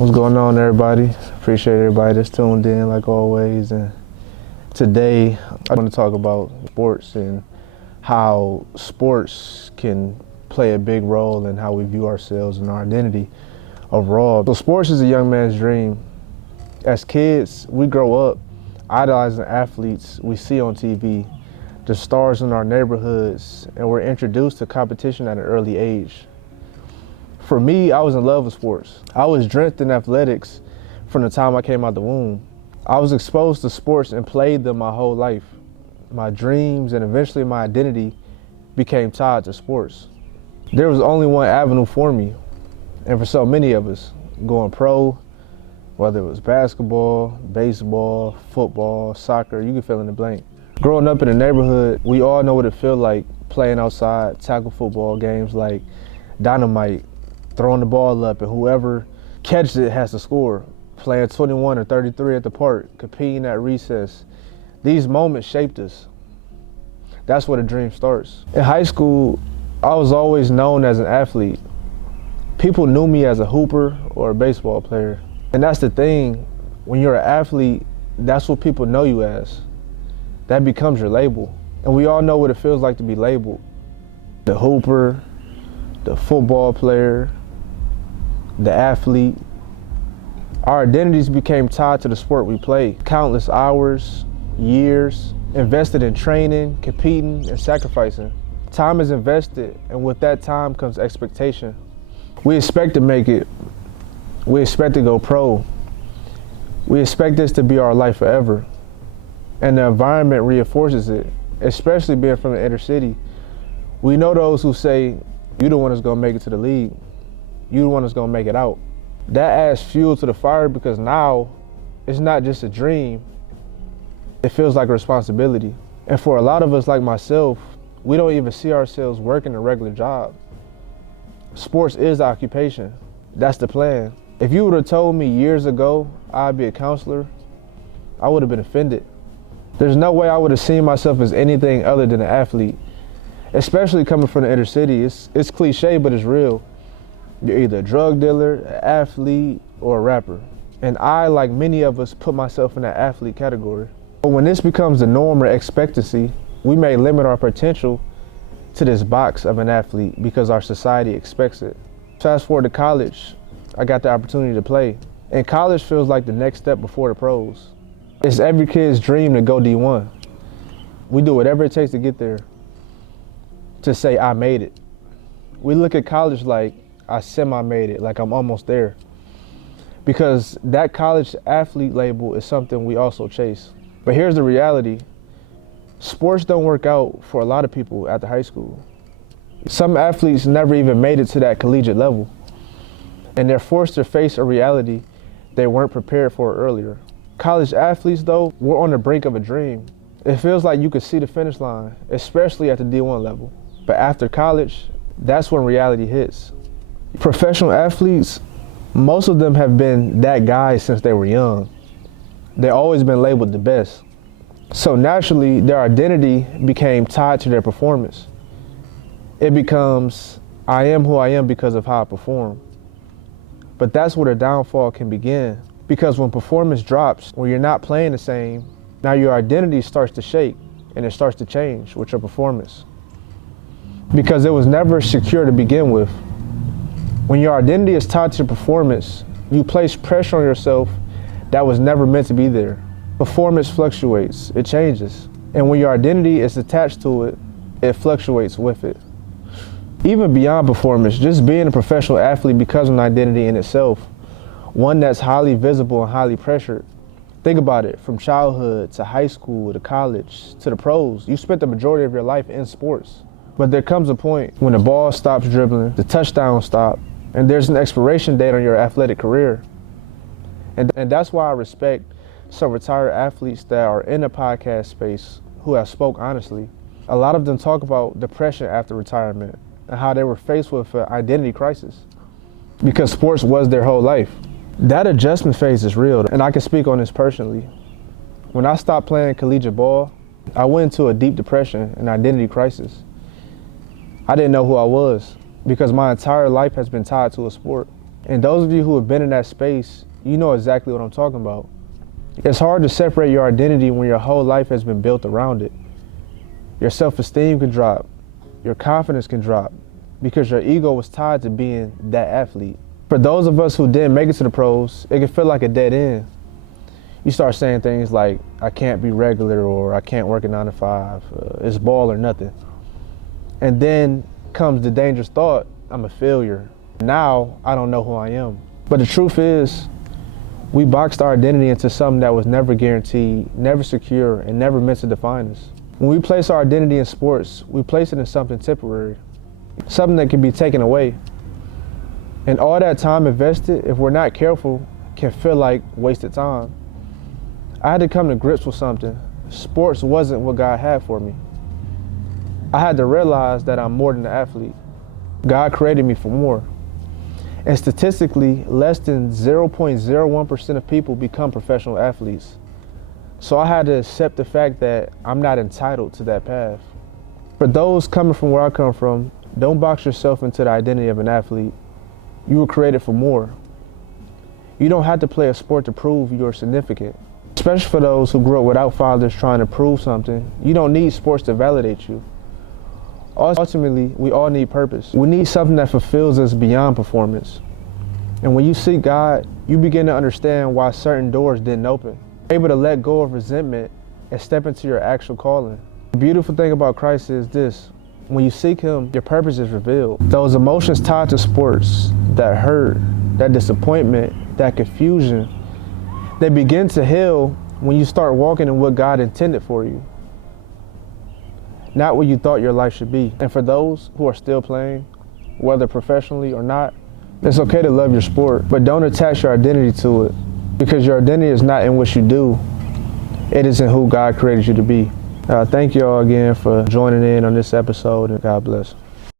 What's going on, everybody? Appreciate everybody that's tuned in like always. And today I want to talk about sports and how sports can play a big role in how we view ourselves and our identity overall. So sports is a young man's dream. As kids, we grow up idolizing athletes we see on TV, the stars in our neighborhoods, and we're introduced to competition at an early age. For me, I was in love with sports. I was drenched in athletics from the time I came out the womb. I was exposed to sports and played them my whole life. My dreams and eventually my identity became tied to sports. There was only one avenue for me, and for so many of us, going pro, whether it was basketball, baseball, football, soccer, you can fill in the blank. Growing up in the neighborhood, we all know what it feels like playing outside, tackle football games like dynamite, throwing the ball up, and whoever catches it has to score. Playing 21 or 33 at the park, competing at recess. These moments shaped us. That's where the dream starts. In high school, I was always known as an athlete. People knew me as a hooper or a baseball player. And that's the thing, when you're an athlete, that's what people know you as. That becomes your label. And we all know what it feels like to be labeled. The hooper, the football player, the athlete. Our identities became tied to the sport we play. Countless hours, years, invested in training, competing, and sacrificing. Time is invested, and with that time comes expectation. We expect to make it. We expect to go pro. We expect this to be our life forever. And the environment reinforces it, especially being from the inner city. We know those who say, "You the one that's gonna make it to the league. You the one that's gonna make it out." That adds fuel to the fire because now it's not just a dream, it feels like a responsibility. And for a lot of us like myself, we don't even see ourselves working a regular job. Sports is the occupation. That's the plan. If you would have told me years ago I'd be a counselor, I would have been offended. There's no way I would have seen myself as anything other than an athlete, especially coming from the inner city. It's cliche, but it's real. You're either a drug dealer, an athlete, or a rapper. And I, like many of us, put myself in that athlete category. But when this becomes the norm or expectancy, we may limit our potential to this box of an athlete because our society expects it. Fast forward to college, I got the opportunity to play. And college feels like the next step before the pros. It's every kid's dream to go D1. We do whatever it takes to get there, to say I made it. We look at college like I semi-made it, like I'm almost there. Because that college athlete label is something we also chase. But here's the reality. Sports don't work out for a lot of people after high school. Some athletes never even made it to that collegiate level. And they're forced to face a reality they weren't prepared for earlier. College athletes, though, we're on the brink of a dream. It feels like you could see the finish line, especially at the D1 level. But after college, that's when reality hits. Professional athletes, most of them have been that guy since they were young. They've always been labeled the best. So naturally, their identity became tied to their performance. It becomes, I am who I am because of how I perform. But that's where the downfall can begin. Because when performance drops, when you're not playing the same, now your identity starts to shake and it starts to change with your performance. Because it was never secure to begin with. When your identity is tied to your performance, you place pressure on yourself that was never meant to be there. Performance fluctuates, it changes. And when your identity is attached to it, it fluctuates with it. Even beyond performance, just being a professional athlete becomes an identity in itself, one that's highly visible and highly pressured. Think about it, from childhood to high school to college to the pros, you spent the majority of your life in sports. But there comes a point when the ball stops dribbling, the touchdowns stop, and there's an expiration date on your athletic career. And that's why I respect some retired athletes that are in the podcast space who have spoke honestly. A lot of them talk about depression after retirement and how they were faced with an identity crisis because sports was their whole life. That adjustment phase is real, and I can speak on this personally. When I stopped playing collegiate ball, I went into a deep depression and identity crisis. I didn't know who I was because my entire life has been tied to a sport. And those of you who have been in that space, you know exactly what I'm talking about. It's hard to separate your identity when your whole life has been built around it. Your self-esteem can drop, your confidence can drop, because your ego was tied to being that athlete. For those of us who didn't make it to the pros, it can feel like a dead end. You start saying things like, I can't be regular, or I can't work a 9 to 5, it's ball or nothing. And then comes the dangerous thought, I'm a failure. Now, I don't know who I am. But the truth is, we boxed our identity into something that was never guaranteed, never secure, and never meant to define us. When we place our identity in sports, we place it in something temporary, something that can be taken away. And all that time invested, if we're not careful, can feel like wasted time. I had to come to grips with something. Sports wasn't what God had for me. I had to realize that I'm more than an athlete. God created me for more. And statistically, less than 0.01% of people become professional athletes. So I had to accept the fact that I'm not entitled to that path. For those coming from where I come from, don't box yourself into the identity of an athlete. You were created for more. You don't have to play a sport to prove you're significant. Especially for those who grew up without fathers trying to prove something, you don't need sports to validate you. Ultimately, we all need purpose. We need something that fulfills us beyond performance. And when you seek God, you begin to understand why certain doors didn't open. You're able to let go of resentment and step into your actual calling. The beautiful thing about Christ is this: when you seek Him, your purpose is revealed. Those emotions tied to sports, that hurt, that disappointment, that confusion, they begin to heal when you start walking in what God intended for you, not what you thought your life should be. And for those who are still playing, whether professionally or not, it's okay to love your sport, but don't attach your identity to it, because your identity is not in what you do, it is in who God created you to be. Thank you all again for joining in on this episode, and God bless.